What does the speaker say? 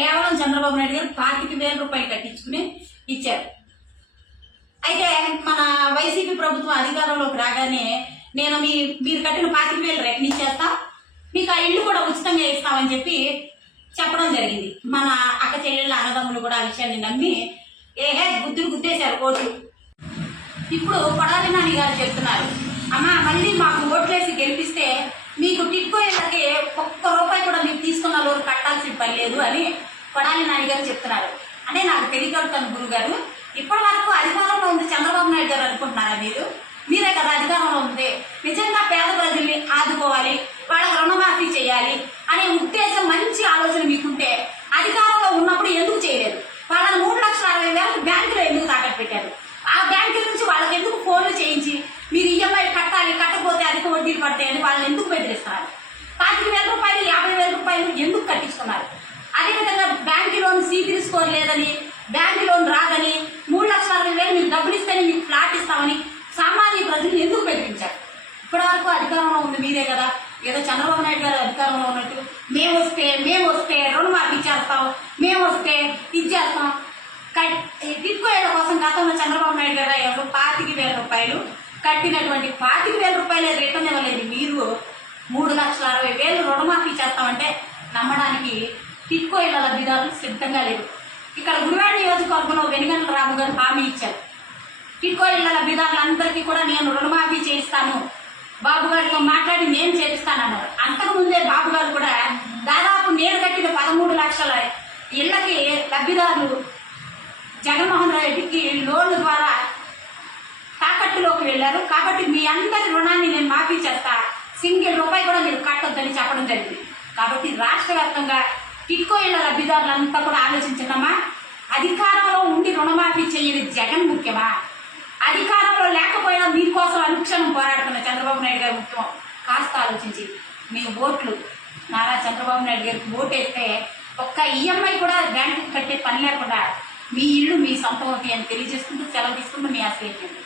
కేవలం చంద్రబాబు నాయుడు గారు పాతిక వేల రూపాయలు కట్టించుకుని ఇచ్చారు. అయితే మన వైసీపీ ప్రభుత్వం అధికారంలోకి రాగానే నేను మీ మీరు కట్టిన పాతిక వేలు రెట్నిచ్చేస్తా మీకు ఆ ఇల్లు కూడా ఉచితంగా ఇస్తామని చెప్పి చెప్పడం జరిగింది. మన అక్క చెల్లెళ్ళ అన్నదమ్ములు కూడా ఆ విషయాన్ని నమ్మి ఏహే గుద్దులు గుద్దేశారు ఓట్లు ఇప్పుడు కొడాలి నాని గారు చెప్తున్నారు అమ్మా మళ్ళీ మాకు ఓట్లేసి గెలిపిస్తే మీకు టిట్కో ఇళ్ళకి ఒక్క రూపాయి కూడా మీరు తీసుకున్న లోరు కట్టాల్సిన పని లేదు అని కొడాలి నాని గారు చెప్తున్నారు. అంటే నాకు తెలియగలుగుతాను గురువు గారు ఇప్పటి వరకు అధికారంలో ఉంది చంద్రబాబు నాయుడు గారు అనుకుంటున్నారా మీరు? మీరే కదా అధికారంలో ఉంది నిజంగా పేద ప్రజల్ని ఆదుకోవాలి వాళ్ళకి రుణమాఫీ చేయాలి అనే ఉద్దేశం మంచి ఆలోచన మీకుంటే అధికారంలో ఉన్నప్పుడు ఎందుకు చేయలేదు? వాళ్ళని మూడు లక్షల అరవై వేలకు బ్యాంకులో ఎందుకు తాకట్టు పెట్టారు? ఆ బ్యాంకుల నుంచి వాళ్ళకి ఎందుకు ఫోన్లు చేయించి మీరు ఈఎంఐ కట్టాలి కట్టకపోతే అధిక వడ్డీలు పడతాయని వాళ్ళని ఎందుకు బెదిరిస్తున్నారు? పాతిక వేల రూపాయలు యాభై వేల రూపాయలు ఎందుకు కట్టించుకున్నారు? అదేవిధంగా బ్యాంక్ లోన్ సిబిల్ స్కోర్ లేదని బ్యాంక్ లోన్ రాదని మూడు లక్షల అరవై వేలు మీకు డబ్బులు ఇస్తేనే మీకు ఫ్లాట్ ఇస్తామని సామాన్య ప్రజలు ఎందుకు బెదిరించారు? ఇప్పటి వరకు అధికారంలో ఉంది మీరే కదా. ఏదో చంద్రబాబు నాయుడు గారు అధికారంలో ఉన్నట్టు మేము వస్తే మేము వస్తే రుణమాఫీ చేస్తాం మేము వస్తే ఇది చేస్తాం. కోసం గతంలో చంద్రబాబు నాయుడు గారు ఎవరు పాతిక వేల రూపాయలు కట్టినటువంటి పాతిక వేల రూపాయలే రిటర్న్ ఇవ్వలేదు. మీరు మూడు లక్షల అరవై వేలు రుణమాఫీ చేస్తామంటే నమ్మడానికి టిక్కో ఇళ్ళ లబ్ధిదారులు సిద్ధంగా లేరు ఇక్కడ గుడివాడ నియోజకవర్గంలో వెనుగంట్ల రాము గారు హామీ ఇచ్చారు. టిక్కో ఇళ్ళ లబ్ధిదారులందరికీ కూడా నేను రుణమాఫీ చేయిస్తాను. బాబు గారితో మాట్లాడి నేను చేపిస్తానన్నారు అంతకుముందే బాబు గారు కూడా దాదాపు నేను కట్టిన పదమూడు లక్షల ఇళ్ళకి లబ్ధిదారులు జగన్మోహన్ రెడ్డికి లోన్ల ద్వారా తాకట్టులోకి వెళ్ళారు. కాబట్టి మీ అందరి రుణాన్ని నేను మాఫీ చేస్తా. సింగిల్ రూపాయి కూడా మీరు కట్టొద్దని చెప్పడం జరిగింది. కాబట్టి రాష్ట్ర వ్యాప్తంగా టిట్కో ఇళ్ళ లబ్ధిదారులంతా కూడా ఆలోచించటమా అధికారంలో ఉండి రుణమాఫీ చేయని జగన్ ముఖ్యమా? అధికారంలో లేకపోయినా మీకోసం అనుక్షణం పోరాడుతున్న చంద్రబాబు నాయుడు గారు ముఖ్యం కాస్త ఆలోచించి. మీ ఓట్లు. నారా చంద్రబాబు నాయుడు గారికి ఓటేస్తే ఒక్క ఈఎంఐ కూడా బ్యాంకు కట్టే పని లేకుండా మీ ఇల్లు మీ సొంతం అవుతాయి అని తెలియజేసుకుంటూ సెలవు తీసుకుంటూ మీ ఆశ్రయించండి